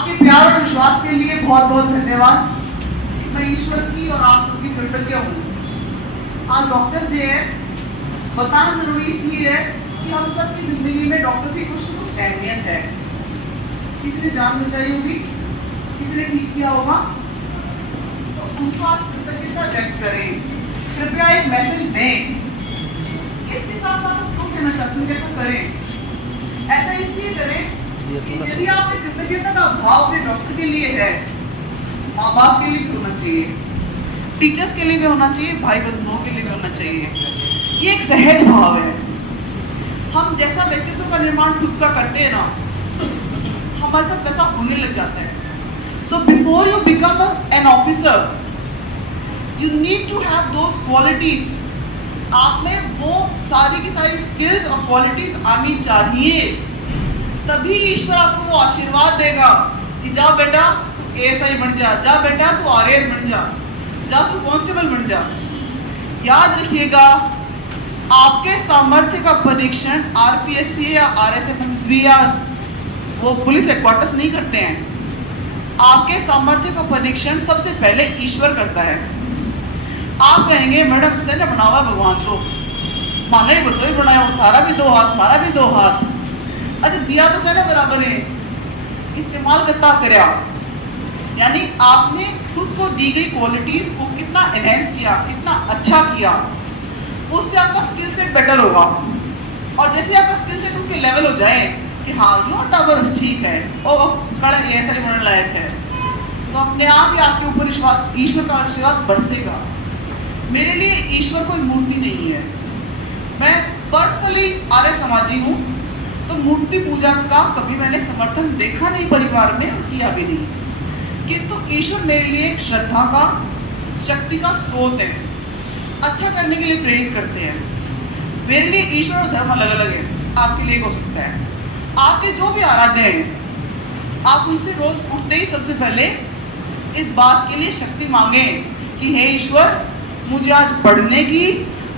आपके प्यार और विश्वास के लिए बहुत बहुत धन्यवाद। मैं ईश्वर की और आप सबकी कृतज्ञ हूँ। आज डॉक्टर्स डे है। बताना जरूरी इसलिए है कि हम सबकी जिंदगी में डॉक्टर्स की कुछ न कुछ अहमियत है। किसी ने जान बचाई होगी, किसी ने ठीक किया होगा, तो उनको आज कृतज्ञता व्यक्त करें। कृपया एक मैसेज दें। इसके साथ आप क्यों कहना चाहते हैं कैसा करें? ऐसा इसलिए करें कि यदि आप एक कृतज्ञता का भाव अपने डॉक्टर के लिए है, माँ बाप के लिए भी होना चाहिए, टीचर्स के लिए भी होना चाहिए, भाई बंधुओं के लिए भी होना चाहिए। ये एक सहज भाव है। हम जैसा व्यक्तित्व का निर्माण खुद का करते हैं ना, हमारे साथ वैसा होने लग जाता है। So before you become an officer, you need to have those qualities. आप में वो सारी की सारी स्किल्स और क्वालिटीज आनी चाहिए, तभी ईश्वर आपको वो आशीर्वाद देगा कि जा बेटा तू एएसआई बन जा बेटा तू आरएएस बन जा तू कांस्टेबल बन जा। याद रखिएगा, आपके सामर्थ्य का परीक्षण आरपीएससी या आरएसएफएमसी या वो पुलिस हेडक्वार्टर्स नहीं करते हैं। आपके सामर्थ्य का परीक्षण सबसे पहले ईश्वर करता है। आप कहेंगे मैडम से न बनावा भगवान तो माना ही बसोई बनाया, तारा भी दो हाथ मारा भी दो हाथ, अच्छा दिया तो से ना बराबर है, इस्तेमाल करता करया। यानी आपने खुद को दी गई क्वालिटीज को कितना एनहेंस किया, कितना अच्छा किया, उससे आपका स्किल सेट बेटर होगा। और जैसे आपका स्किल सेट उसके लेवल हो जाए कि हाँ यो टावर ठीक है, ओ कड़ा ऐसा नहीं बनने लायक है, तो अपने आप ही आपके ऊपर ईश्वर का आशीर्वाद बरसेगा। मेरे लिए ईश्वर कोई मूर्ति नहीं है। मैं पर्सनली आर्य समाजी हूँ, तो मूर्ति पूजा का कभी मैंने समर्थन देखा नहीं परिवार में और किया भी नहीं। किंतु ईश्वर मेरे लिए एक श्रद्धा का, शक्ति का स्रोत है, अच्छा करने के लिए प्रेरित करते हैं। मेरे लिए ईश्वर और धर्म अलग अलग है, आपके लिए हो सकता है। आपके जो भी आराध्य हैं, आप उनसे रोज उठते ही सबसे पहले इस बात के लिए शक्ति मांगे कि हे ईश्वर, मुझे आज पढ़ने की,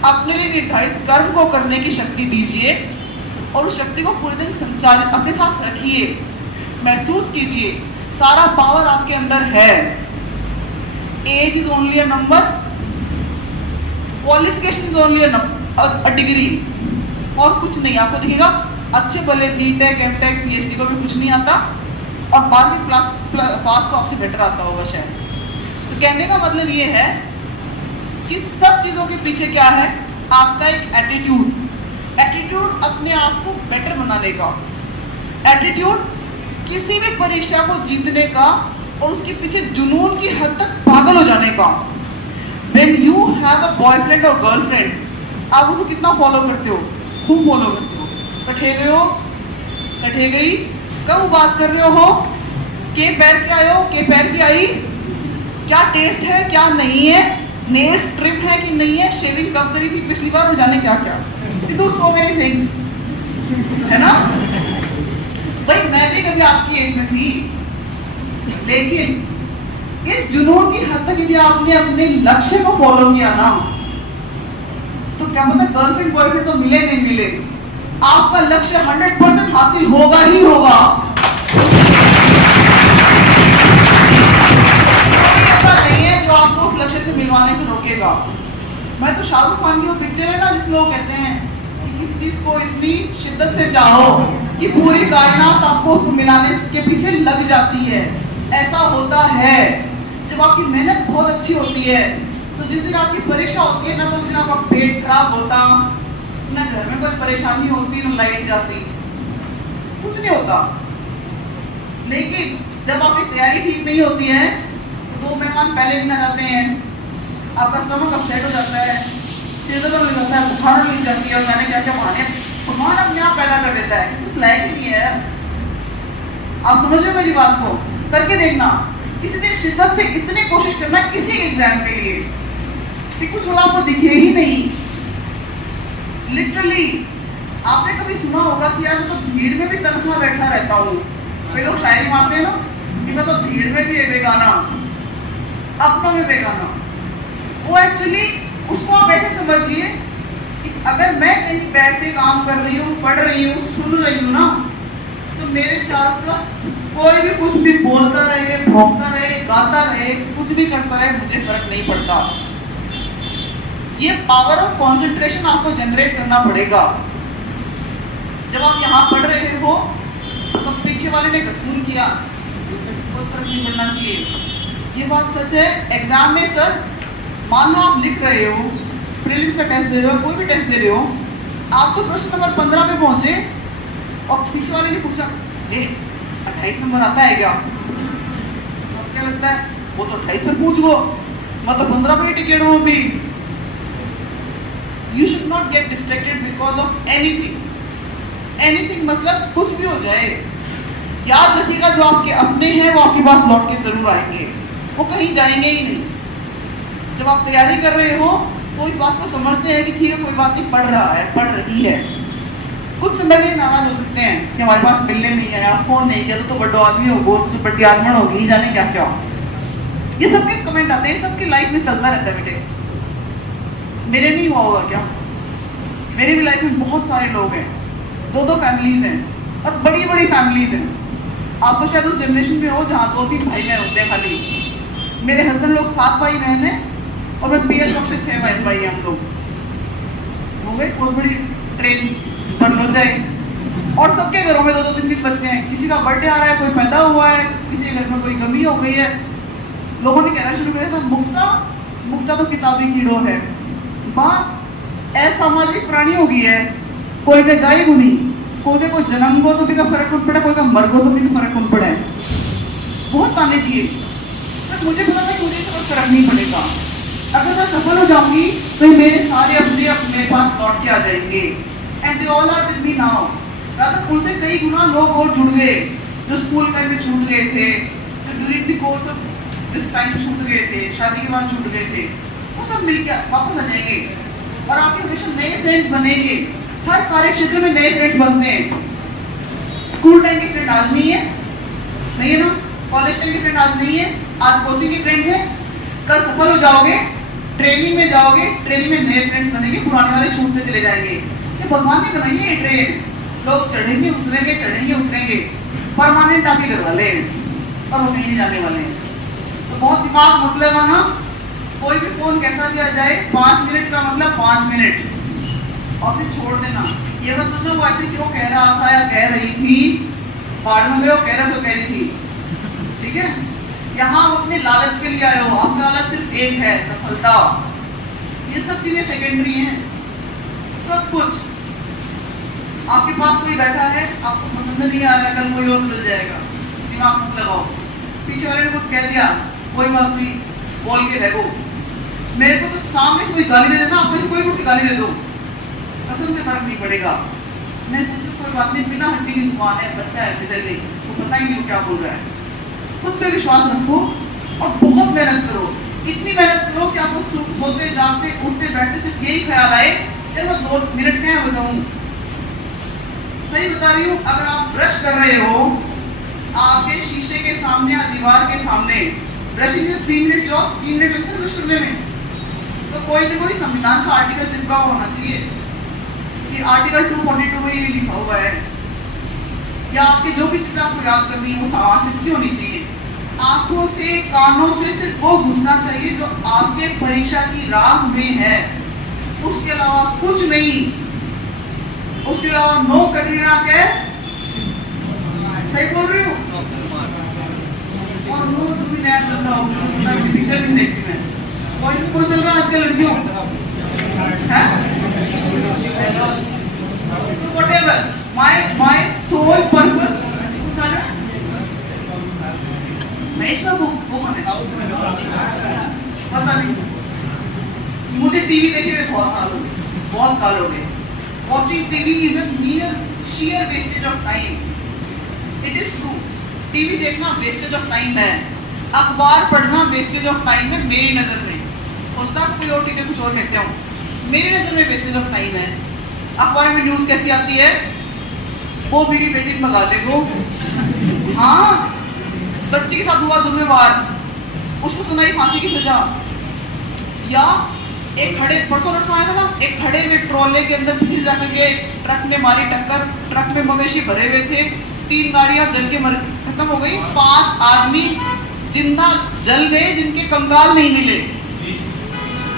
अपने लिए निर्धारित कर्म को करने की शक्ति दीजिए, और उस शक्ति को पूरे दिन संचालित अपने साथ रखिए। महसूस कीजिए सारा पावर आपके अंदर है। Age is only a number, qualification is only a degree, और कुछ नहीं। आपको दिखेगा अच्छे भले बीटेक एमटेक पीएचडी को भी कुछ नहीं आता, और 12वीं पास तो आपसे बेटर आता होगा शायद। तो कहने का मतलब ये है कि सब चीजों के पीछे क्या है? आपका एक एटीट्यूड अपने आप को बेटर बनाने का, एटीट्यूड किसी भी परीक्षा को जीतने का, और उसके पीछे जुनून की हद तक पागल हो जाने का। When you have a boyfriend और गर्लफ्रेंड, आप उसको कितना फॉलो करते हो? खूब फॉलो करते हो। कठे गए हो, कठे गई, कब बात कर रहे हो, के पैर के आए हो, के पैर की आई, क्या टेस्ट है क्या नहीं है, नेल्स ट्रिम है कि नहीं है, शेविंग कब करी थी पिछली बार, और जाने क्या क्या। Do so many things, है ना? भाई मैं भी कभी आपकी एज में थी, लेकिन इस जुनून की हद तक यदि आपने अपने लक्ष्य को फॉलो किया ना, तो क्या मतलब गर्लफ्रेंड बॉयफ्रेंड तो मिले नहीं मिले, आपका लक्ष्य 100% हासिल होगा ही होगा। ऐसा नहीं है जो आपको उस लक्ष्य से मिलवाने से रोकेगा। मैं तो शाहरुख खान की वो पिक्चर है ना, जिसमें वो कहते हैं कि किसी चीज को इतनी शिद्दत से चाहो कि पूरी कायनात आपको उसको मिलाने के पीछे लग जाती है। ऐसा होता है जब आपकी मेहनत बहुत अच्छी होती है। तो जिस दिन आपकी परीक्षा होती है ना, तो उस दिन आपका पेट खराब होता, ना घर में कोई परेशानी होती, ना लाइट जाती, कुछ नहीं होता। लेकिन जब आपकी तैयारी ठीक नहीं होती है, तो 2 मेहमान पहले दिन आ जाते हैं, आपका स्टमक अपसेट हो जाता है, सिर दर्द हो जाता है, बुखार लग जाती है, और मैंने क्या क्या बहाने भगवान अपने आप पैदा कर देता है, कुछ लायक ही नहीं है। आप समझ रहे हो मेरी बात को? करके देखना, किसी दिन शिद्दत से इतनी कोशिश करना किसी एग्जाम के लिए कि कुछ और आपको दिखे ही नहीं। लिटरली आपने कभी सुना होगा कि यार मैं तो भीड़ में भी तनख्वाह बैठा रहता हूँ। कई लोग शायरी मारते हैं ना कि मैं तो भीड़ में भी है बेगाना, अपनों में बेगाना। वो एक्चुअली उसको आप ऐसे समझिए कि अगर मैं कहीं बैठ के काम कर रही हूँ, पढ़ रही हूँ, सुन रही हूँ ना, तो मेरे चारों तरफ कोई भी कुछ भी बोल भौंकता रहे, गाता रहे, कुछ भी करता रहे, मुझे फर्क नहीं पड़ता। ये पावर ऑफ कंसंट्रेशन आपको जनरेट करना पड़ेगा। जब आप यहाँ पढ़ रहे हो तो पीछे वाले ने कसूर किया, कुछ फर्क नहीं पड़ना चाहिए। ये बात सच है। एग्जाम में सर मान लो आप लिख रहे हो, प्रीलिम्स का टेस्ट दे रहे हो, कोई भी टेस्ट दे रहे हो, आप तो प्रश्न नंबर 15 पे पहुंचे और पीछे वाले ने पूछा 28 नंबर आता है क्या? अब क्या लगता है वो तो 28 में पूछ गो, मैं तो 15 पे टिकट हूँ अभी। You should not get distracted because of anything मतलब कुछ भी हो जाए। याद रखिएगा जो आपके अपने हैं वो आपके पास लौट के जरूर आएंगे, वो कहीं जाएंगे ही नहीं। जब आप तैयारी कर रहे हो तो इस बात को समझते हैं कि ठीक है कोई बात नहीं, पढ़ रहा है, पढ़ रही है। कुछ समय के लिए नाराज हो सकते हैं कि हमारे पास मिलने नहीं आया, फोन नहीं किया, तो बड़ा आदमी हो, तो बड़ी आदमन होगी, जाने क्या क्या। ये सबके कमेंट आते हैं, सबकी लाइफ में चलता रहता है बेटे। मेरे नहीं हुआ होगा क्या? मेरी भी लाइफ में बहुत सारे लोग हैं, 2-2 फैमिलीज हैं और बड़ी बड़ी फैमिलीज हैं। आप तो शायद उस जनरेशन में हो जहाँ 2-3 भाई बहन होते हैं खाली। मेरे हस्बैंड लोग 7 भाई बहन हैं और मैं पीएच से 6 बहन भाई हैं। हम लोग हो गए बहुत बड़ी ट्रेन बन हो जाए। और सबके घरों में 2-2 3-3 बच्चे हैं। किसी का बर्थडे आ रहा है, कोई पैदा हुआ है, किसी के घर में कोई गमी हो गई है। लोगों ने कहना शुरू कर दिया था मुक्ता तो किताबी कीड़ो है, बात असामाजिक प्राणी हो गई है। कोई का जाए गुनी, कोई जन्म को तो भी का फर्क नहीं पड़ा, कोई का मर को तो भी फर्क नहीं पड़ा है। बहुत ताने दिए, पर मुझे पता था कि मुझे इससे फर्क नहीं पड़ेगा। अगर मैं सफल हो जाऊंगी तो मेरे सारे अपने अपने पास लौट के आ जाएंगे। And they all are with me now. Rather उनसे कई गुना लोग और जुड़ गए जो स्कूल टाइम में छूट गए थे, जो during the course of this time छूट गए थे, शादी के बाद छूट गए थे, वो सब मिलकर वापस आ जाएंगे और आपके हमेशा नए फ्रेंड्स बनेंगे। हर कार्य क्षेत्र में नए फ्रेंड्स बनते हैं। स्कूल टाइम के फ्रेंड आज नहीं है ना, कॉलेज टाइम के फ्रेंड आज नहीं है, आज कोचिंग के फ्रेंड्स हैं। कल सफल हो जाओगे, ट्रेनिंग में जाओगे, ट्रेनिंग में नए फ्रेंड्स बनेंगे, पुराने वाले छूटते चले जाएंगे। ये भगवान ने बनाई है ये ट्रेन, लोग चढ़ेंगे उतरेंगे, चढ़ेंगे उतरेंगे, परमानेंट आपके घर वाले हैं और वो कहीं नहीं जाने वाले हैं। तो बहुत दिमाग मतलब है ना, कोई भी फोन कैसा दिया जाए, 5 मिनट का मतलब 5 मिनट और फिर छोड़ देना। ये बस सोचना वो ऐसे क्यों कह रहा था या कह रही थी, बाढ़ में गए हो, कह रहे तो कह रही थी, ठीक है। यहाँ आप अपने लालच के लिए आए हो, आपका लालच सिर्फ एक है, सफलता। ये सब चीजें सेकेंडरी हैं। सब कुछ आपके पास कोई बैठा है, आपको पसंद नहीं आ रहा है, कल कोई और मिल जाएगा, दिमाग मत लगाओ। पीछे वाले ने कुछ कह दिया, कोई बात नहीं, बोल के रहो। मेरे को तो सामने से कोई गाली दे देना, आप में से कोई मुझे गाली दे दो, कसम से फर्क नहीं पड़ेगा। मैं सोचती कोई बात नहीं, बिना हड्डी की जुबान है, बच्चा है, फिसल नहीं, उसको पता ही नहीं क्या बोल रहा है। खुद पे विश्वास रखो और बहुत मेहनत करो। इतनी मेहनत करो कि आपको सोते जागते उठते बैठते सिर्फ यही ख्याल आए कि मैं 2 मिनट में हो जाऊं। सही बता रही हूँ, अगर आप ब्रश कर रहे हो, आपके शीशे के सामने या दीवार के सामने ब्रशिंग से 3 मिनट जाओ, 3 मिनट लगते हैं ब्रश करने में, तो कोई ना कोई संविधान का आर्टिकल चिपका होना चाहिए कि आर्टिकल 242 में ये लिखा हुआ है, या आपकी जो भी चीज आपको याद करनी है वो सामान चिपकी होनी चाहिए। आंखों से कानों से सिर्फ वो घुसना चाहिए जो आपके परीक्षा की राह में है, उसके अलावा कुछ नहीं। उसके अलावा नो कटरीना कैफ, सही बोल रही हूँ, और नो तुम भी नया चल रहा हो, पिक्चर भी देखती मैं, कौन चल रहा है आजकल लड़कियों है, whatever my sole purpose। Mahesh बाबू वो कौन है? पता नहीं, मुझे टीवी देखे हुए बहुत साल हो गए। Watching TV is a mere sheer wastage of time। It is true, TV देखना वेस्टेज ऑफ टाइम है, अखबार पढ़ना वेस्टेज ऑफ टाइम है मेरी नजर में। उसका कोई और टीचर कुछ और कहते हो, मेरी नजर में वेस्टेज ऑफ टाइम है। अखबार में न्यूज कैसी आती है, वो मेरी बेटी भगा देखो, हाँ बच्ची के साथ हुआ दुर्व्यवहार, उसको सुनाई फांसी की सजा। या एक खड़े, परसों आया था ना, एक खड़े में ट्रोले के अंदर किसी जाकर के ट्रक ने मारी टक्कर, ट्रक में मवेशी भरे हुए थे, 3 गाड़ियां जल के खत्म हो गई, 5 आदमी जिंदा जल गए जिनके कंकाल नहीं मिले,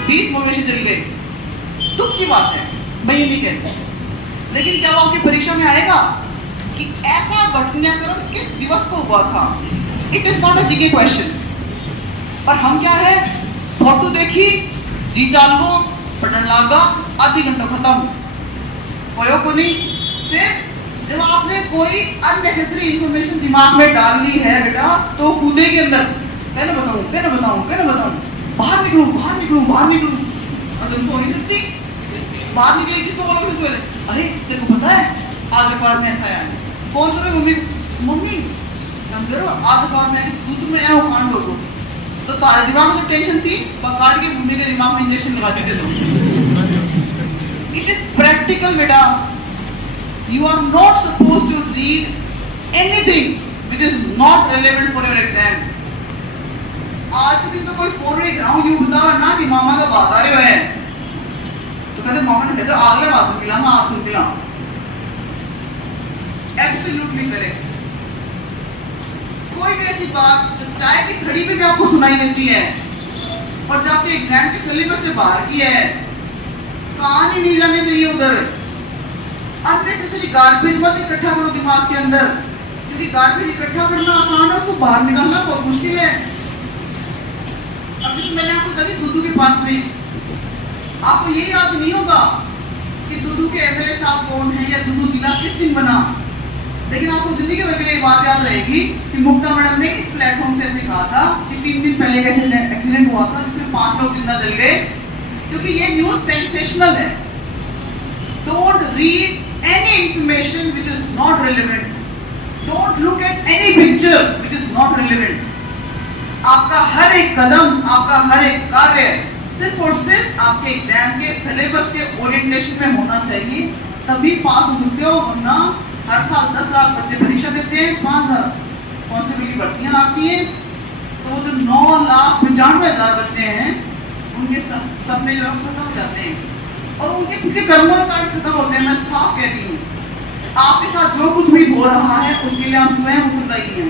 20 मवेशी जल गए। दुख की बात है, मैं ये नहीं कहता, लेकिन क्या वो आपकी परीक्षा में आएगा कि ऐसा घटनाक्रम किस दिवस को हुआ था? It is not a GK question. पर हम क्या है, फोटो देखी, जी चाल को पढ़ने लगा, आधी घंटा खत्म, कोई को नहीं। फिर जब आपने कोई अननेसेसरी इंफॉर्मेशन दिमाग में डाल ली है बेटा, तो कूदे के अंदर कहना बताऊं, कहना बताऊं, कहना बताऊं, बाहर निकलूं, बाहर निकलूं, बाहर निकलूं। और तुम तो हो नहीं सकती, बाहर निकले किसको बोलोगे सबसे पहले? अरे तेरे को पता है आज अखबार में ऐसा आया है, फोन करो मम्मी, मम्मी हम करो आज अखबार में दूध में आया हो, कांड हो तो तारे दिमाग में जो टेंशन थी वह काट के मम्मी के दिमाग में इंजेक्शन लगा दे दो। इट इज प्रैक्टिकल बेटा। You are not supposed to read anything which is not relevant for your exam. आज के दिन में कोई फोन नहीं कराऊं, यूं बताओ ना कि मामा का बात आ रहे हैं, तो कहते मामा ने कहते आगले बात में मिला, मैं आज सुन मिला। Absolutely correct. कोई भी ऐसी बात जो चाय की थड़ी पे भी आपको सुनाई देती है और जो आपके एग्जाम के सिलेबस से बाहर की है, कान ही नहीं जाने चाहिए उधर। अननेसेसरी गार्बेज मत इकट्ठा करो दिमाग के अंदर, क्योंकि गार्बेज इकट्ठा करना आसान है, उसको बाहर निकालना बहुत मुश्किल है। अब जैसे मैंने आपको कहा दुदू के पास में, आपको ये याद नहीं होगा कि दुदू के एमएलए साहब कौन है या दुदू जिला किस दिन बना, लेकिन आपको जिंदगी भर के लिए बात याद रहेगी कि मुक्ता मैडम ने इस प्लेटफॉर्म से ऐसे कहा था कि 3 दिन पहले एक एक्सीडेंट हुआ था जिसमें 5 लोग जिंदा जल गए, क्योंकि ये न्यूज सेंसेशनल है। Don't read any information which is not relevant. Don't look at any picture which is not relevant. आपका हर एक कदम, आपका हर एक कार्य सिर्फ और सिर्फ आपके एग्जाम के सिलेबस के ओरिएंटेशन में होना चाहिए, तभी पास हो सकते हो। वरना हर साल 10 लाख बच्चे परीक्षा देते हैं, 5,000 कांस्टेबल की भर्तियां आती हैं, तो वो जो 9,95,000 बच्चे हैं उनके सपने जो खत्म हो जाते हैं और उनके कर्मों का खत्म होते हैं। मैं साफ कह रही हूँ, आपके साथ जो कुछ भी हो रहा है उसके लिए आप स्वयं उत्तरदायी हैं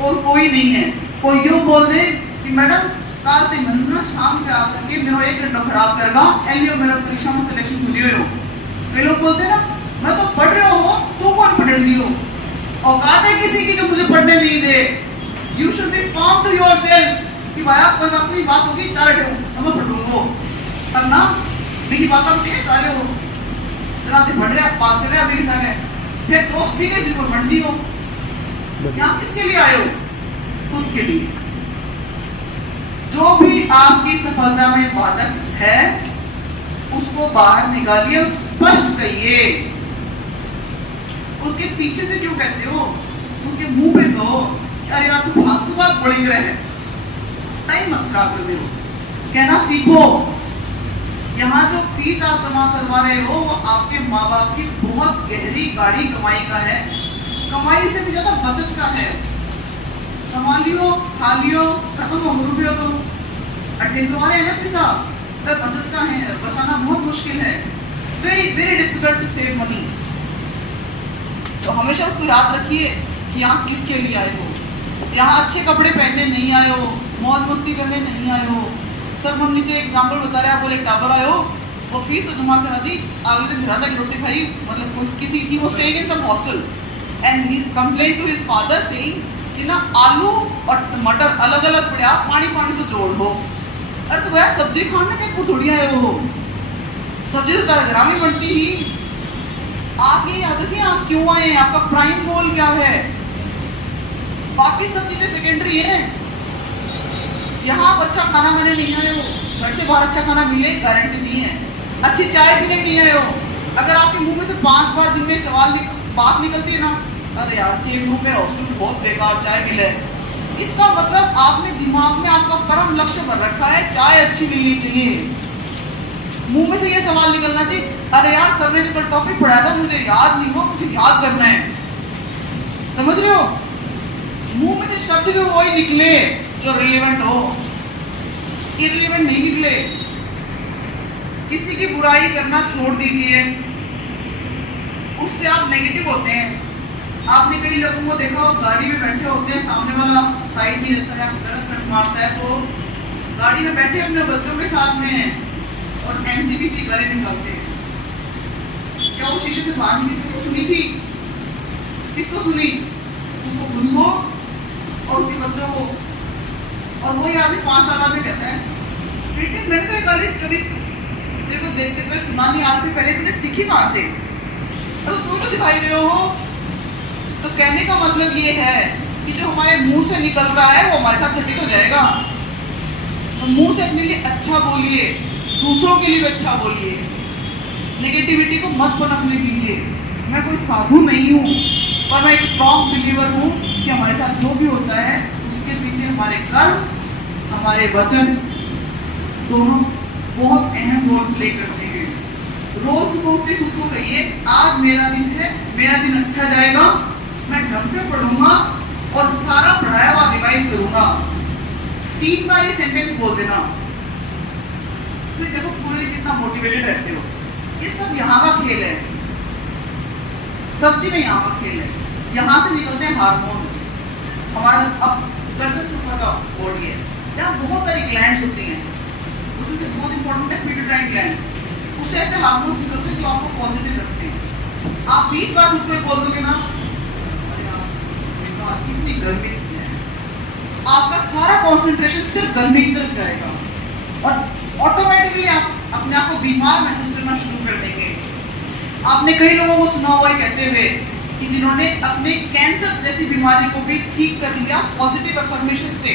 और कोई नहीं है। कोई यूँ बोल दे कि मैडम कल ते मन शाम के आकर के मेरा 1 घंटा खराब करेगा, एलियो मेरा परीक्षा में सिलेक्शन मिली हो। कई लोग बोलते ना मैं तो पढ़ रहा हूँ, तू कौन पढ़ रही हो? औकात है किसी की जो मुझे पढ़ने नहीं दे? You should be firm to yourself कि भाई कोई बात नहीं, बात होगी, चल रहे हो मैं पढ़ूंगा। पर ना मेरी बात आप टेस्ट आ रहे हो, जरा ते बढ़ रहे आप बात कर रहे हैं मेरे संग, फिर दोस्त भी गए जिनको बढ़ दी हो। यहाँ किसके लिए आए हो? खुद के लिए। जो भी आपकी सफलता में बाधक है उसको बाहर निकालिए, स्पष्ट कहिए। उसके पीछे से क्यों कहते हो? उसके मुंह पे कहो अरे यार तू फालतू बात बोल रहे है, टाइम मत खराब कर दो। कहना सीखो। यहाँ जो फीस आप जमा करवा रहे हो वो आपके माँ बाप की बहुत गहरी गाढ़ी कमाई का है, कमाई से भी ज्यादा बचत का है। कमा लियो, खा लियो, खत्म हो रुपये तो अट्ठेसवारे हैं ना पैसा, तो बचत का है, बचाना बहुत मुश्किल है। Very very difficult to save money. तो हमेशा उसको याद रखिए कि यहाँ किसके लिए आए हो। यहाँ अच्छे कपड़े पहनने नहीं आए हो, मौज मस्ती करने नहीं आए हो। सर हम नीचे एग्जाम्पल बता रहे हैं, आप बोले टावर आए हो, वो फीस तो जमा करा दी, अगले दिन घर की रोटी खाई, मतलब किसी ही वो staying in some hostel and he complain to his father saying कि ना आलू और टमाटर अलग अलग पड़े, आप पानी पानी से जोड़ हो। अरे तो भैया सब्जी खाने के थोड़ी आए हो, सब्जी तो तेरा ग्राम ही बनती ही। आप ये याद रखिए आप क्यों आए हैं, आपका प्राइम गोल क्या है, बाकी सब चीजें सेकेंडरी है। यहाँ आप अच्छा खाना खाने नहीं आए हो, घर से बाहर अच्छा खाना मिले गारंटी नहीं है, अच्छी चाय पीने नहीं आए हो। अगर आपके मुंह में से 5 बार दिन में सवाल बात निकलती है ना, अरे यार के मुंह में हॉस्टल में बहुत बेकार चाय मिले, इसका मतलब आपने दिमाग में आपका परम लक्ष्य भर रखा है चाय अच्छी मिलनी चाहिए। मुंह में से ये सवाल निकलना चाहिए, अरे यार सर ने जो कल टॉपिक पढ़ाया था मुझे याद नहीं हुआ, मुझे याद करना है। समझ रहे हो? मुंह में से शब्द भी वही निकले जो रिलेवेंट हो, इररिलेवेंट नहीं निकले। किसी की बुराई करना छोड़ दीजिए, उससे आप नेगेटिव होते हैं। आपने कई लोगों को देखा हो गाड़ी में बैठे होते हैं, सामने वाला साइड नहीं देता है, गलत फ्रेंड मारता है, तो गाड़ी में बैठे अपने बच्चों के साथ में और एमसीबीसी गाड़ी निकालते हैं। क्या वो शीशे से बाहर निकल के सुनी थी? किसको सुनी? उसको खुद को और उसके बच्चों को। और वही आदमी 5 साल बाद में कहता है मैंने तो ये गाली कभी तेरे को देखते हुए सुना नहीं, आज से पहले तुमने सीखी कहाँ से? तो तुम तो सिखाई गए हो। तो कहने का मतलब ये है कि जो हमारे मुंह से निकल रहा है वो हमारे साथ घटित हो जाएगा। तो मुंह से अपने लिए अच्छा बोलिए, दूसरों के लिए भी अच्छा बोलिए, नेगेटिविटी को मत पनपने दीजिए। मैं कोई साधु नहीं हूँ, पर मैं एक स्ट्रॉन्ग बिलीवर हूँ कि हमारे साथ जो भी होता है उसके पीछे हमारे कर्म, हमारे वचन दोनों बहुत अहम रोल प्ले करते हैं। रोज सुबह उठते खुद को कहिए आज मेरा दिन है, मेरा दिन अच्छा जाएगा, मैं ढंग से पढ़ूंगा और सारा पढ़ाया हुआ रिवाइज करूंगा। 3 बार ये सेंटेंस बोल देना, फिर देखो पूरे दिन कितना मोटिवेटेड रहते हो। ये सब यहाँ का खेल है, सच्ची में यहाँ का खेल है। यहाँ से निकलते हैं हार्मोन्स। हमारा अब गर्दन से ऊपर का बॉडी है, जहाँ बहुत सारी ग्लैंड्स होती हैं, उसमें से बहुत इंपॉर्टेंट है पिट्यूटरी ग्लैंड। उससे ऐसे हार्मोन्स निकलते हैं जो आपको पॉजिटिव रखते हैं। आप 20 बार खुद को बोल दोगे ना, अरे यार कितनी गर्मी है, आपका सारा कंसंट्रेशन सिर्फ गर्मी की तरफ जाएगा और ऑटोमेटिकली आप अपने आप को बीमार महसूस करना शुरू कर देंगे। आपने कई लोगों को सुना हुआ है कहते हुए कि जिन्होंने अपने कैंसर जैसी बीमारी को भी ठीक कर लिया पॉजिटिव अफर्मेशन से।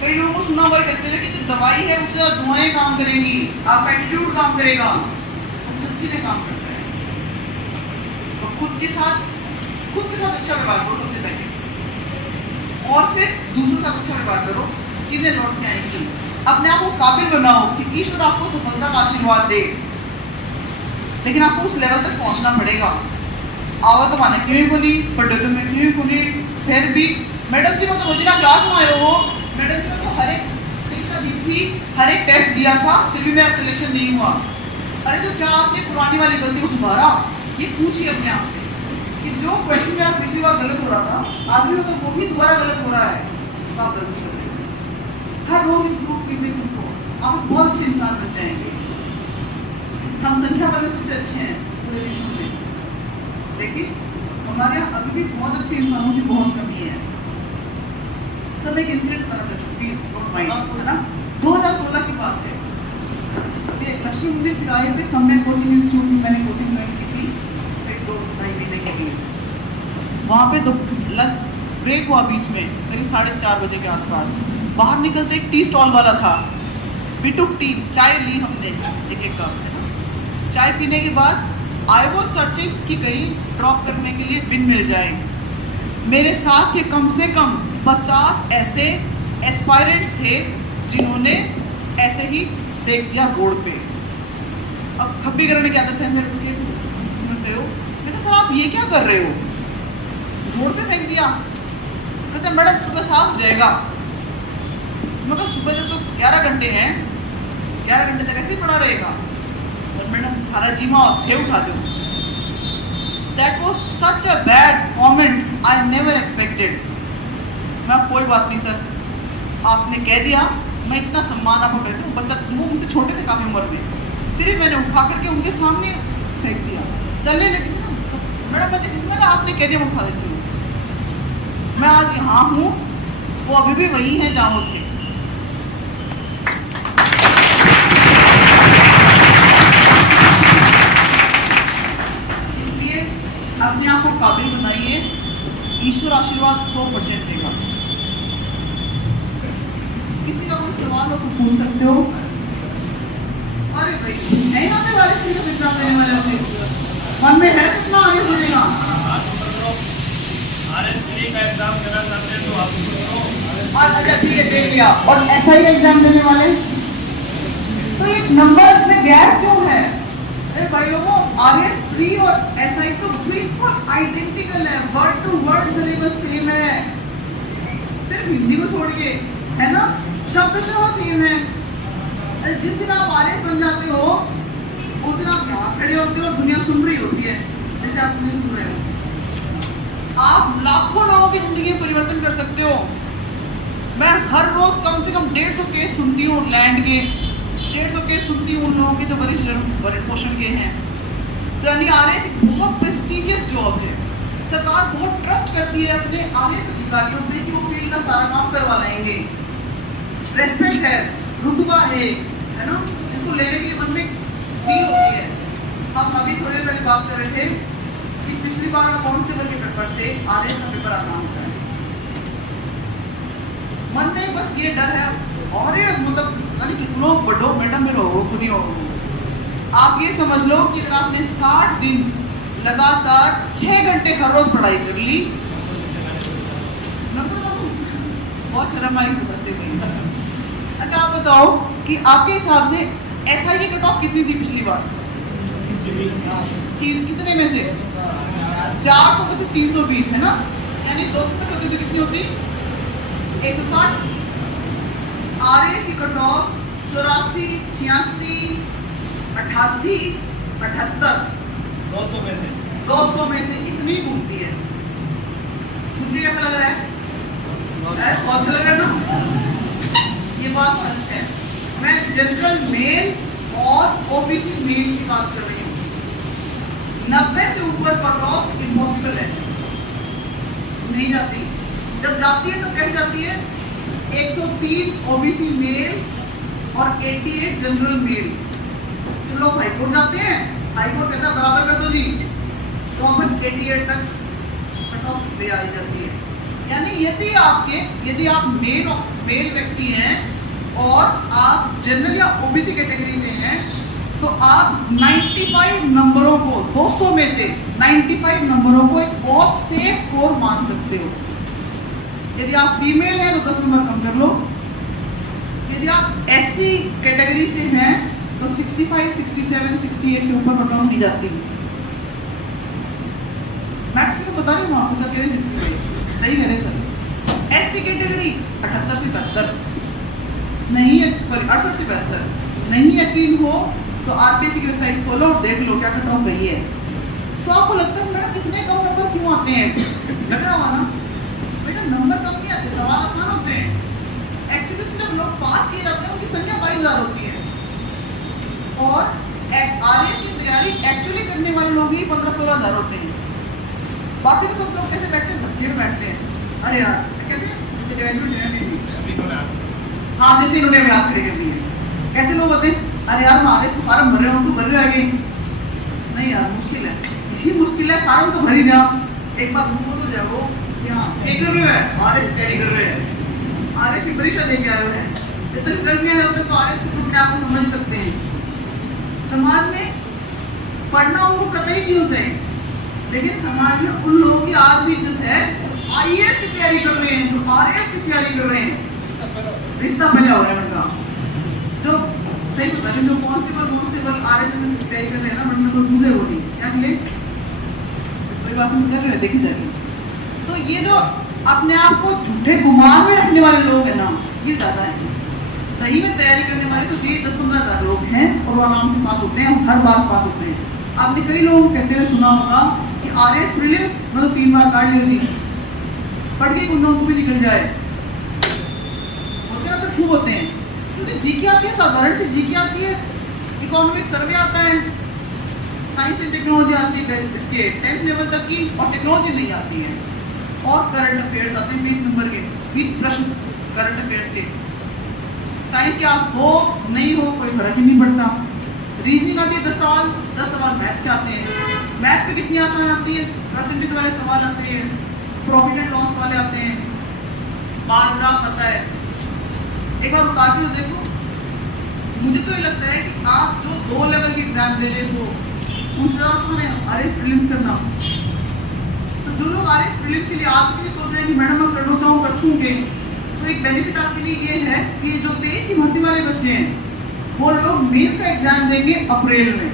कई लोगों को सुना हुआ है कहते हुए कि जो दवाई है उससे दुआएं काम करेंगी, आपका एटीट्यूड काम करेगा। वो सच्ची में काम करता है। तो खुद के साथ अच्छा व्यवहार करो सबसे पहले, और फिर दूसरों के साथ अच्छा व्यवहार करो, चीजें लौट के आएंगी। अपने आप को काबिल बनाओ कि ईश्वर आपको सफलता का आशीर्वाद दे, लेकिन आपको उस लेवल तक पहुंचना पड़ेगा। आवा तो माने क्यों ही बोली, पढ़े तो मैं क्यों ही बोली, फिर भी मैडम जी मैं तो रोजाना क्लास में आए हो, मैडम जी मैं तो हर एक परीक्षा दी थी, हर एक टेस्ट दिया था, फिर भी मेरा सिलेक्शन नहीं हुआ। अरे तो क्या आपने पुरानी वाली गलती को सुधारा? ये पूछिए अपने आप से कि जो क्वेश्चन मेरा पिछली बार गलत हो रहा था, आज भी मतलब वो ही दोबारा गलत हो रहा है, तो आप गलती कर रहे हैं। हर रोज इम्प्रूव कीजिए खुद को, आप बहुत अच्छे इंसान बन जाएंगे। हम संख्या बल में सबसे अच्छे हैं पूरे विश्व में, लेकिन हमारे यहाँ अभी भी बहुत अच्छे इंसानों की बहुत कमी है। सब एक इंसिडेंट बताना चाहती हूँ, प्लीज डोंट माइंड, है ना। 2016 की बात है, ये लक्ष्मी मंदिर तिराहे पे समय कोचिंग इंस्टीट्यूट में मैंने कोचिंग ज्वाइन की थी 1-2 महीने के लिए। वहाँ पे ब्रेक हुआ बीच में करीब 4:30 बजे के आसपास। बाहर निकलते एक टी स्टॉल वाला था, वी टुक टी, चाय ली हमने एक कप, है ना। चाय पीने के बाद आई वॉज सर्चिंग कि कहीं ड्रॉप करने के लिए बिन मिल जाए। मेरे साथ के कम से कम 50 ऐसे एस्पायरेंट्स थे जिन्होंने ऐसे ही फेंक दिया रोड पे। अब खप्पी करने की आदत है मेरे तो, मैंने सर आप ये क्या कर रहे हो, रोड पे फेंक दिया। कहते मैडम सुबह साफ हो जाएगा। मैं कहा सुबह तक तो 11 घंटे हैं, 11 घंटे तक ऐसे ही पड़ा रहेगा। और मैडम थारा जीमा थे उठा दो। That was such a bad comment. I never expected. मैं कोई बात नहीं सर, आपने कह दिया, मैं इतना सम्मान आपको कहती हूँ। बच्चा वो मुझसे छोटे थे काफी उम्र में, फिर भी मैंने उठा करके उनके सामने फेंक दिया। चलने लगी ना मैडम, मैंने आपने कह दिया मैं उठा देती हूँ। मैं आज यहाँ हूँ, वो अभी भी वही है जहाँ वो थे। इसलिए अपने आप को काबिल बनाइए, ईश्वर आशीर्वाद 100% देगा। किसी का कोई सवाल हो तो पूछ सकते हो। अरे भाई है यहाँ पे वाले एग्जाम देने वाले होते, मन में है कितना आगे बढ़ेगा। RS3 का एग्जाम देना चाहते हैं तो आप अच्छा ठीक है देख लिया। और SI का एग्जाम देने वाले तो ये नंबर में गैप क्यों है? अरे भाई लोगों, RS3 और SI तो बिल्कुल आइडेंटिकल है, word to word syllabus same है, सिर्फ हिंदी को छोड़ के, है ना। शब्द सेम है। जिस दिन आप RS बन जाते हो उस दिन आप यहाँ खड़े होते हो और दुनिया सुन रही होती है, जैसे आप सुन रहे हो। आप लाखों लोगों लोगों की जिंदगी में परिवर्तन कर सकते हो। मैं हर रोज कम से कम 150 केस सुनती हूँ लैंड के, 150 केस सुनती हूँ उन लोगों के जो वरिष्ठ पोषण के हैं। तो यानी आरएएस एक बहुत प्रेस्टिजियस जॉब है। सरकार बहुत ट्रस्ट करती है अपने आरएएस अधिकारियों पे कि वो फील्ड का सारा काम करवा लाएंगे। रेस्पेक्ट है, रुतबा है ना, जिसको लेने के लिए मन में जील होती है। हम अभी थोड़ी देर पहले बात कर रहे थे कि पिछली बार कांस्टेबल के पेपर से आरएएस का पेपर आसान होता है। मन में बस ये डर है, आरएएस मतलब पता नहीं कितनों बड़ो मैडम मेरे हो खुद ही हो। आप ये समझ लो कि अगर आपने 60 दिन लगातार 6 घंटे हर रोज पढ़ाई कर ली, बहुत शर्म आई बताते हुए। अच्छा आप बताओ कि आपके हिसाब से एसआई की कट ऑफ कितनी थी पिछली बार? कितने में से? 400 में से 320 है ना, यानी 200 में से होती तो कितनी होती? 160। आरएएस की कट ऑफ 84, 86, 88, 78, 200 में से इतनी घूमती है। सुनते कैसा लग रहा है? बहुत अच्छा लग रहा है ना? ये बात सच है। मैं जनरल मेल और ओबीसी मेल की बात कर रही हूँ। 90 से ऊपर कट ऑफ इम्पॉसिबल है, नहीं जाती। जब जाती है तो कैसे जाती है? 103 ओबीसी मेल और 88 जनरल मेल। तो लोग हाईकोर्ट जाते हैं, हाईकोर्ट कहता है बराबर कर दो जी, तो वापस 88 तक कट ऑफ ले आई जाती है। यानी यदि आप मेल व्यक्ति हैं और आप जनरल या ओबीसी कैटेगरी से हैं, तो आप 95 नंबरों को, 200 में से 95 नंबरों को एक बहुत सेफ स्कोर मान सकते हो। यदि आप फीमेल हैं तो 10 नंबर कम कर लो। यदि आप एससी कैटेगरी से हैं तो 65, 67, 68 से ऊपर कट ऑफ नहीं जाती। मैक्सिमम बता रही हूँ आपको, सर कह रहे 65, सही कह रहे सर। एसटी कैटेगरी 78 से 72 नहीं है, सॉरी 68 से 72। नहीं यकीन हो तो आरपीएससी की वेबसाइट खोलो और देख लो क्या कट ऑफ रही है। तो आपको लगता है मैडम इतने कम नंबर क्यों आते हैं? लग रहा हुआ ना बेटा, नंबर कम नहीं आते, सवाल आसान होते हैं। एक्चुअली उसमें जब लोग पास किए जाते हैं उनकी संख्या 22,000 होती है और आरएएस की तैयारी एक्चुअली करने वाले लोग ही 15-16 हज़ार होते हैं। बाकी तो सब लोग कैसे बैठते हैं? धक्के में बैठते हैं। अरे यार कैसे? जैसे ग्रेजुएट हैं, हाँ जैसे इन्होंने भी हाथ खड़े कर दिए। कैसे लोग होते हैं? अरे यार आरएएस तो फार्म भर रहे हो, तो भर रहे आगे नहीं यार, मुश्किल है, इसी मुश्किल है, फार्म तो भर ही दिया। एक बार वो तो जाओ यहाँ क्या कर रहे हो? आरएएस तैयारी कर रहे हैं, आरएएस की परीक्षा देके आए हुए हैं। जब तक रिजल्ट नहीं आया तब तो आरएएस के ग्रुप में आपको समझ सकते हैं। समाज में पढ़ना उनको कतई नहीं हो चाहिए, लेकिन समाज में उन लोगों की आज भी इज्जत है आईएएस की तैयारी कर रहे हैं, जो आरएएस की तैयारी कर रहे हैं। रिश्ता पहले हो रहा है उनका, जो सही बता रहे, जो कांस्टेबल आरएएस में तैयारी कर रहे हैं ना, मतलब कोई मुझे वो नहीं क्या मिले, कोई बात नहीं कर रहे हैं, देखी जाएगी। तो ये जो अपने आप को झूठे गुमान में रखने वाले लोग हैं ना, ये ज्यादा है। सही में तैयारी करने वाले तो ये 10-15 हज़ार लोग हैं और वो आराम से पास होते हैं, हर बार पास होते हैं। आपने कई लोगों को कहते हुए सुना होगा कि आरएएस प्रीलिम्स मैं तो 3 बार काट लिया जी, पढ़ के कुछ नौकरी भी निकल जाए। होते ना सब खूब होते हैं, क्योंकि जीके आती है, साधारण सी जीके आती है, इकोनॉमिक सर्वे आता है, साइंस एंड टेक्नोलॉजी आती है इसके 10th लेवल तक की, और टेक्नोलॉजी नहीं आती है, और करंट अफेयर्स आते हैं 20 नंबर के, 20 प्रश्न करंट अफेयर्स के। साइंस के आप हो नहीं हो कोई फर्क ही नहीं पड़ता। रीजनिंग आती है 10 सवाल मैथ्स के आते हैं। मैथ्स पे कितनी आसान आती है, परसेंटेज वाले सवाल आते हैं, प्रॉफिट एंड लॉस वाले आते हैं, बार ग्राफ आता है। एक बार उतार के तो देखो, मुझे तो ये लगता है कि आप जो 2 लेवल के एग्जाम दे रहे हो उनसे ज़्यादा आसान है आरएएस प्रीलिम्स करना। तो जो लोग आरएएस प्रीलिम्स के लिए आज तक सोच रहे हैं कि मैडम मैं करना चाहूँ कर सकूँगे, तो एक बेनिफिट आपके लिए ये है कि जो 23 की भर्ती वाले बच्चे हैं वो लोग मेंस का एग्जाम देंगे अप्रैल में,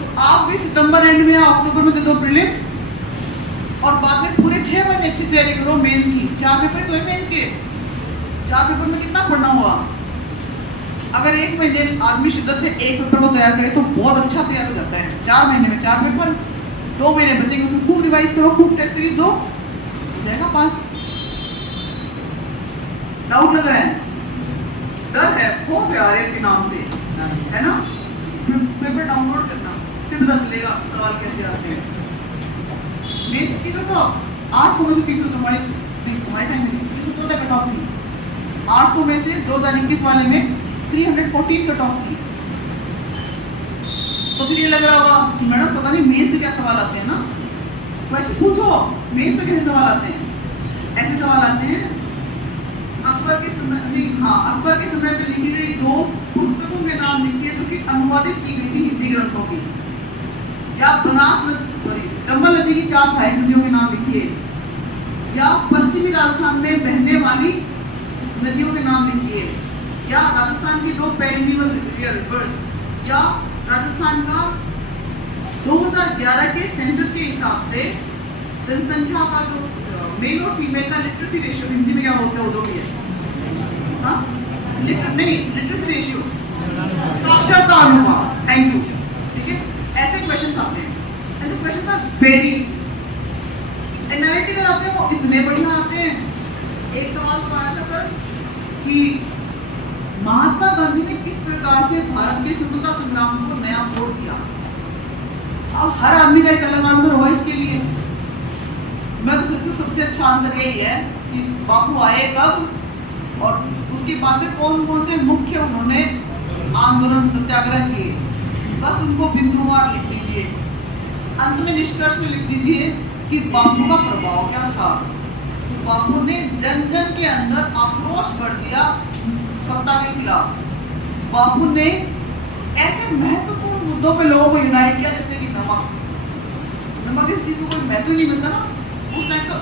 तो आप भी सितंबर एंड में या अक्टूबर में दे दो प्रीलिम्स, और बाद में पूरे 6 महीने अच्छी तैयारी करो मेंस की। 4 पेपर तो है मेंस के, 4 पेपर में कितना पढ़ना हुआ। अगर 1 महीने आदमी शिद्दत से एक पेपर को तैयार करे तो बहुत अच्छा तैयार हो जाता है। 4 महीने में 4 पेपर, 2 महीने बचेंगे, उसमें खूब रिवाइज करो, खूब टेस्ट सीरीज दो, हो जाएगा पास। डाउट लग रहा है, डर है, खौफ है आरएस के नाम से, है ना? पेपर डाउनलोड करना, फिर पता चलेगा सवाल कैसे आते हैं। मेंस की कट ऑफ 800 में से 344, हमारे टाइम में 314 कट ऑफ थी। 800 में से 2021 वाले में 314 कट ऑफ थी। तो फिर ये लग रहा होगा कि मैडम पता नहीं मेंस में क्या सवाल आते हैं ना, वैसे पूछो मेंस में कैसे सवाल आते हैं। ऐसे सवाल आते हैं, अकबर के समय में, हाँ, अकबर के समय में लिखी गई 2 पुस्तकों के नाम लिखिए जो कि अनुवादित की गई थी हिंदी ग्रंथों की। या चंबल नदी की 4 सहायक नदियों के नाम लिखिए। या पश्चिमी राजस्थान में बहने वाली नदियों के नाम लिखिए। या राजस्थान की 2 पेरिनिवल रिवर्स। या राजस्थान का 2011 के सेंसस के हिसाब से जनसंख्या का जो मेल और फीमेल का लिटरेसी रेशियो, हिंदी में क्या बोलते हैं वो जो भी है, हाँ, लिटरेसी रेशियो, साक्षरता अनुपात, थैंक यू, ठीक है। ऐसे क्वेश्चंस आते हैं, and the questions are varies, analytical आते हैं, वो इतने बढ़िया आते हैं। एक सवाल तो आया था सर कि महात्मा गांधी ने किस प्रकार से भारत के स्वतंत्रता संग्राम को नया मोड़ दिया। अब हर आदमी का एक अलग आंसर होगा इसके लिए। मैं तो सोचती हूँ सबसे अच्छा आंसर यही है कि बापू आए कब और उसके बाद में कौन कौन से मुख्य उन्होंने आंदोलन सत्याग्रह किए, बस उनको बिंदुवार लिख दीजिए। अंत में निष्कर्ष में लिख दीजिए कि बापू का प्रभाव क्या था। बापू ने जन जन के अंदर आक्रोश भर दिया सत्ता के खिलाफ। बापू ने ऐसे महत्वपूर्ण मुद्दों पे लोगों को यूनाइट किया, जैसे कि नमक इस चीज को कोई महत्व नहीं मिलता ना। उस टाइम तो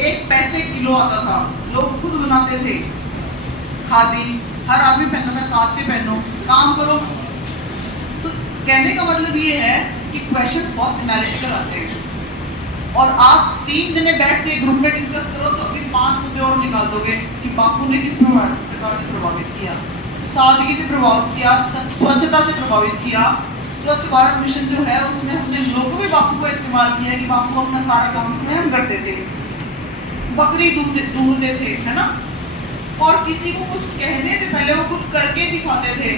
एक पैसे किलो आता था, लोग खुद बनाते थे खादी, हर आदमी पहनता था, कांच से पहनो, काम करो। तो कहने का मतलब ये है कि क्वेश्चंस बहुत एनालिटिकल आते हैं, और आप 3 जने बैठ के ग्रुप में डिस्कस करो तो अभी 5 मुद्दे और निकाल दोगे कि बापू ने किस प्रकार से प्रभावित किया, सादगी से प्रभावित किया, स्वच्छता से प्रभावित किया। स्वच्छ भारत मिशन जो है उसमें हमने लोगों भी बापू को इस्तेमाल किया कि बापू अपना सारा काम उसमें हम करते थे, बकरी दूधते थे, है ना। और किसी को कुछ कहने से पहले वो खुद करके दिखाते थे।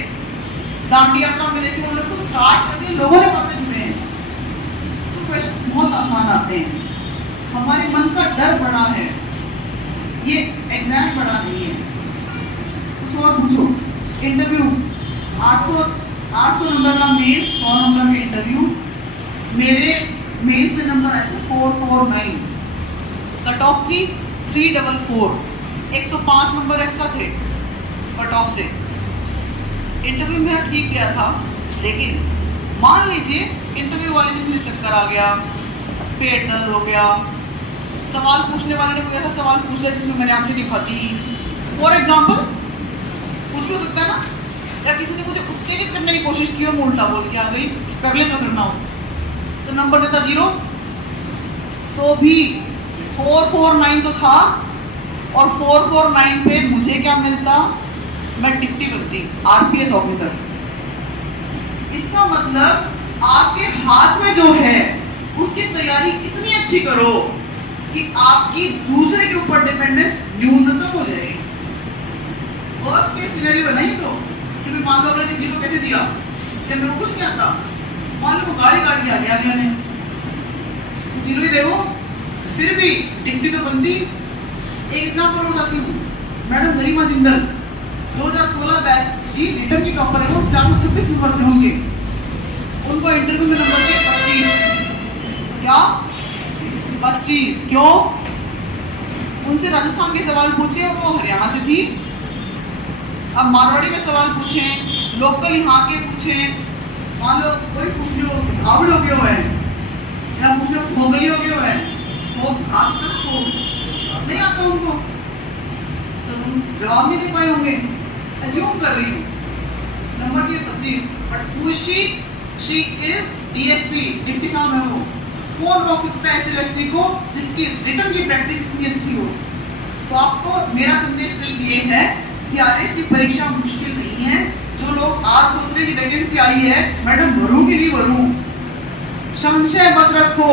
दांडी यात्रा में देखिए उन्होंने खुद स्टार्ट कर दिया, लोगों ने वहां पे जुड़े हैं। तो क्वेश्चन बहुत आसान आते हैं, हमारे मन का डर बड़ा है, ये एग्जाम बड़ा नहीं है। कुछ और पूछो। इंटरव्यू 800 नंबर का मेंस, 100 नंबर का इंटरव्यू। मेरे मेंस में नंबर आए थे 449, कट ऑफ थी 344, 105 नंबर एक्स्ट्रा थे कट ऑफ से। इंटरव्यू मेरा ठीक गया था, लेकिन मान लीजिए इंटरव्यू वाले दिन मुझे चक्कर आ गया, पेट दर्द हो गया, सवाल पूछने वाले ने कोई ऐसा सवाल पूछ लिया जिसमें मैंने आंखें दिखाती, फॉर एग्जाम्पल, कुछ भी हो सकता है ना। या किसी ने मुझे उत्तेजित करने की कोशिश की और मैं उल्टा बोल के आ गई, कर ले तो करना हो, तो नंबर देता 0। तो भी 449 तो था, और 449 पे मुझे क्या मिलता, मैं डिप्टी बनती आरपीएस ऑफिसर। इसका मतलब आपके हाथ में जो है उसकी तैयारी इतनी अच्छी करो कि आपकी दूसरे के ऊपर डिपेंडेंस न्यूनतम हो जाए। वर्स्ट केस सिनेरियो बनाइए तो कि मान लो अगले ने 0 कैसे दिया, क्या मेरे को कुछ नहीं आता, मान लो गाड़ी काट दिया गया अगले ने, 0 ही देखो, फिर भी डिप्टी तो बनती। एक एग्जाम्पल बताती हूँ, मैडम गरिमा जिंदल 2016 बैच की रिटर्न की टॉपर है, वो 426 नंबर थे होंगे, उनको इंटरव्यू में नंबर थे 25। क्या 25? क्यों? उनसे राजस्थान के सवाल पूछे और वो हरियाणा से थी। अब मारवाड़ी में सवाल पूछें, लोकल यहाँ के पूछें, मान लो कोई पूछ लो धावड़ हो गया है, या पूछ लो भोगली हो गया है, वो नहीं आता उनको, तो तुम जवाब नहीं दे पाए होंगे। एज्यूम कर रही हूँ, नंबर दिए 25, but who is she is DSP, deputy साहब है वो। कौन रोक सकता है ऐसे व्यक्ति को जिसकी रिटर्न की प्रैक्टिस इतनी अच्छी हो। तो आपको मेरा संदेश सिर्फ ये है कि आरएस की परीक्षा मुश्किल नहीं है। जो लोग आज सोच रहे कि वैकेंसी आई है, मैडम भरूं कि नहीं भरूं, संशय मत रखो,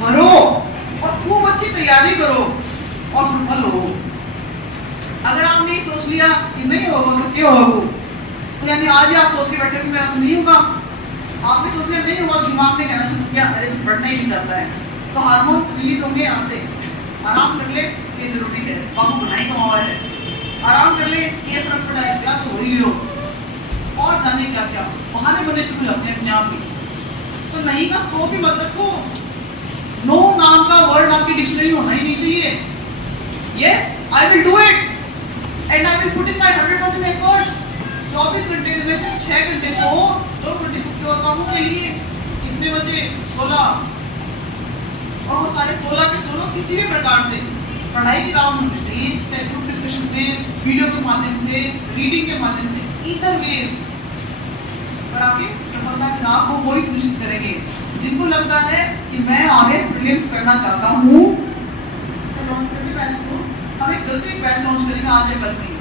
भरो और खूब अच्छी तैयारी करो और सफल हो। अगर आपने ये सोच लिया कि नहीं होगा तो क्यों होगा, तो यानी आज ही आप सोच के बैठे कि मेरा तो नहीं होगा। आपने सोच लिया नहीं होगा, दिमाग ने कहना शुरू किया अरे तो पढ़ना ही नहीं चाहता है, तो हार्मोन्स रिलीज होंगे यहाँ से। आराम कर ले, ये जरूरी है, बाबू बनाई कमावा है, आराम कर ले, ये फर्क पड़ा है, क्या तो हो ही हो, और जाने क्या क्या बहाने बनने शुरू हो जाते हैं अपने आप ही। तो नहीं का स्कोप ही मत रखो। नो नाम का वर्ड आपकी डिक्शनरी होना ही नहीं चाहिए। Yes I will do it and I will put in my 100% efforts. 24 घंटे में से 6 घंटे सो, 2 घंटे कुछ और कामों के लिए। कितने बजे? 16। और वो सारे 16 के 16 किसी भी प्रकार से पढ़ाई की राह में होने चाहिए, चाहे ग्रुप डिस्कशन में, वीडियो के माध्यम से, रीडिंग के माध्यम से, ईदर वेज पर आपकी सफलता की राह को वो ही सुनिश्चित करेंगे। जिनको लगता है कि मैं आगे प्रीलिम्स करना चाहता हूँ तो लॉन्च करते बैच को, हम एक जल्दी एक बैच लॉन्च करेंगे आज या कल में।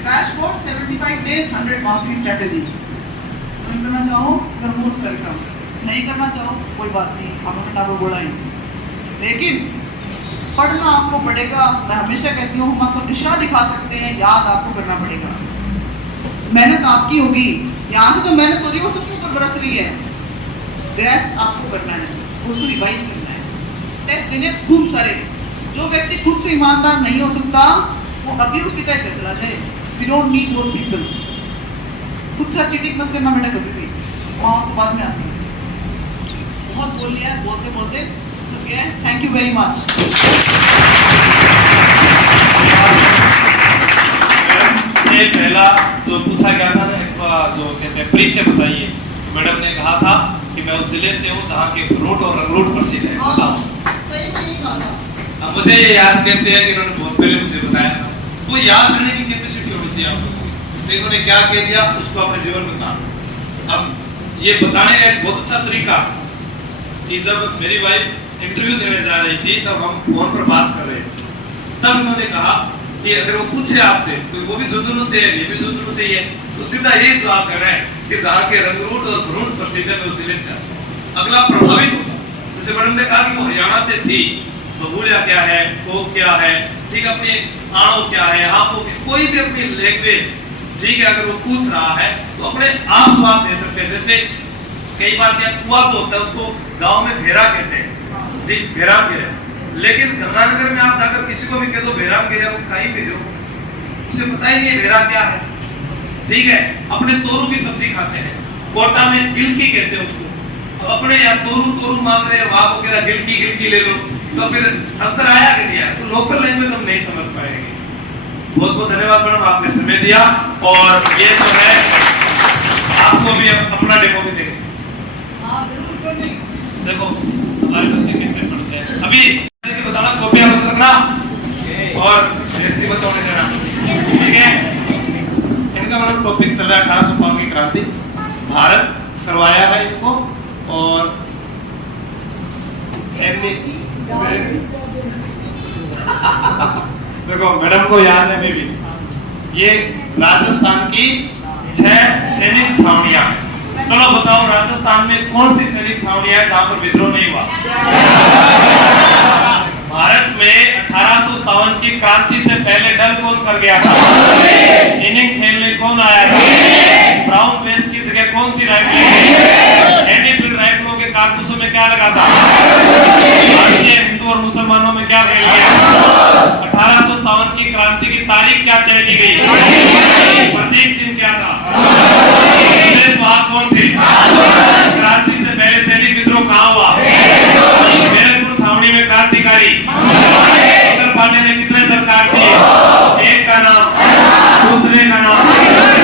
क्रैश कोर्स 75 डेज 100 मार्क्स की स्ट्रेटजी। नहीं करना चाहो अगर मोस्ट वेलकम, नहीं करना चाहो कोई बात नहीं, आपने किताबें बोला ही, लेकिन पढ़ना आपको पड़ेगा। मैं हमेशा कहती हूँ हम आपको दिशा दिखा सकते हैं, याद आपको करना पड़ेगा। मेहनत आपकी होगी, यहाँ से जो मेहनत हो रही है वो सबके ऊपर बरस रही है, रेस्ट आपको करना है, उसको रिवाइज करना है। टेस्ट देने खूब सारे। जो व्यक्ति खुद से ईमानदार नहीं हो सकता वो अभी उठ के चाहे घर चला जाए। We don't need those people. खुद से चीटिंग मत करना बेटा कभी भी, वहाँ तो बाद में आती है। बहुत बोल लिया, बोलते बोलते थक गया है। Thank you very much. ये पहला जो पूछा गया था ना, जो कहते हैं परिचय बताइए, मैडम ने कहा था कि मैं उस जिले से हूँ जहाँ के अखरोट और रंगरूट प्रसिद्ध है। बताओ सही में यही कहा था। अब मुझे ये याद कैसे है कि इन्होंने बहुत पहले मुझे बताया था। वो याद रखने की कैपेसिटी होनी चाहिए आप लोगों को। तो इन्होंने क्या कह दिया उसको अपने जीवन में उतारो। अब ये बताने का एक बहुत अच्छा तरीका कि जब मेरी वाइफ इंटरव्यू देने जा रही थी तब हम फोन पर बात कर रहे थे, तब इन्होंने कहा कि अगर वो पूछे आपसे तो वो भी झुंझुनू से है, ये भी झुंझुनू से ही है, तो सीधा यही जवाब कर रहे हैं कि जहाँ के रंगरूट और भ्रूण प्रसिद्ध है मैं उस जिले से आता हूँ। अगला प्रभावित होगा। जैसे मैडम ने कहा कि वो हरियाणा से थी, तो बबूलिया क्या है, कोक क्या है, ठीक, अपने आणो क्या है, हापो, कोई भी अपनी लैंग्वेज, ठीक है, अगर वो पूछ रहा है तो अपने आप जवाब दे सकते हैं। जैसे कई बार क्या कुआ जो होता है उसको गांव में भेरा कहते हैं, जी भेराम गिरे, लेकिन गंगानगर में आप जाकर किसी को भी कह दो भेराम गिरे, वो कहीं भी हो, उसे पता ही नहीं भेरा क्या है, ठीक है। अपने तोरू की सब्जी खाते हैं, कोटा में गिलकी कहते हैं उसको। अब अपने यहाँ तोरू तोरू मांग रहे हैं, वहां को कह रहा गिलकी गिलकी ले लो, तो फिर अंतर आया कि नहीं आया? तो लोकल लैंग्वेज हम नहीं समझ पाएंगे। बहुत बहुत धन्यवाद मैडम, आपने समय दिया। और ये जो है आपको भी अपना डेमो भी देंगे। देखो हमारे बच्चे कैसे पढ़ते हैं। अभी बताना, कॉपियां मत रखना और बेइज्जती मत होने देना, ठीक है। इनका मतलब टॉपिक चल रहा है 1852 की क्रांति, भारत करवाया है इनको। और देखो मैडम को याद है, भी ये राजस्थान की 6 सैनिक छावनियां हैं। चलो बताओ राजस्थान में कौन सी सैनिक छावनियां है जहां पर विद्रोह नहीं हुआ? भारत में 1857 की क्रांति से पहले डर कौन कर गया था? इनिंग खेलने कौन आया था? ब्राउन बेस की जगह कौन सी राइफल? एंटीफील्ड राइफलों के कारतूसों में क्या लगा था? भारतीय हिंदू और मुसलमानों में क्या फैल गया? 1857 की क्रांति की तारीख क्या तय की गई? प्रतीक चिन्ह क्या था? कौन थे? क्रांति से पहले सैनिक विद्रोह कहाँ हुआ? बैरकपुर छावनी में क्रांतिकारी। उत्तर पांडे ने कितने सरकार दी? एक का नाम, दूसरे का नाम,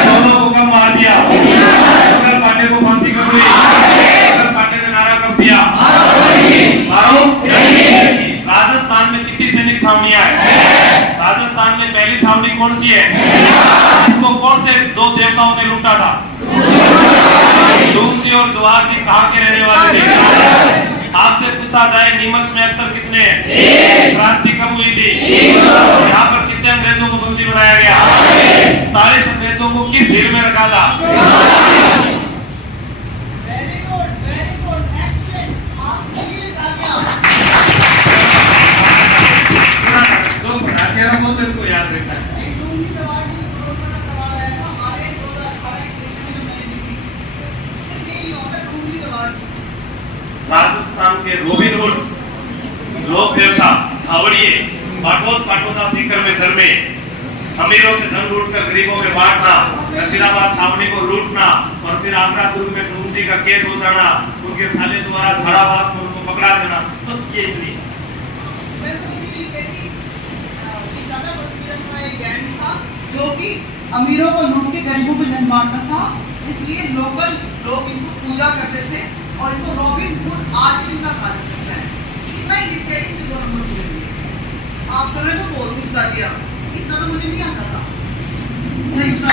दोनों को कब मार दिया? उत्तर पांडे को फांसी कब हुई? उत्तर पांडे ने नारा कब दिया? मारो। राजस्थान में कितनी सैनिक छावनियां हैं? राजस्थान में पहली छावनी कौन सी है? इसको कौन से 2 देवताओं ने लूटा था? जी और जवाहर जी कहाँ के रहने वाले थे? आपसे पूछा जाए नीमच में अक्सर कितने हैं? क्रांति कब हुई थी? यहाँ पर कितने अंग्रेजों को बंदी बनाया गया? 40 अंग्रेजों को किस जेल में रखा था? Very good, excellent. आप सभी ने क्रोध पाटोदा सीकर में सर में, अमीरों से धन लूटकर गरीबों में बांटना, नशीलाबाद छावनी को लूटना और फिर आगरा दुर्ग में प्रभु जी का कैद हो जाना, उनके साले द्वारा झाड़ावास में उनको पकड़ा देना, बस ये इतनी। मैं तो इसीलिए कहती कि ज्यादा बदतमीज का एक गैंग था जो कि अमीरों को लूट के गरीबों को धन बांटता था, इसलिए लोकल लोग इनको पूजा करते थे और इनको रॉबिन हुड आज भी इनका खा जा सकता है। इतना ही लिखते हैं कि 2 नंबर पूरे लिए आप सुन रहे तो बहुत कुछ बता दिया, इतना तो मुझे नहीं आता था। नहीं बता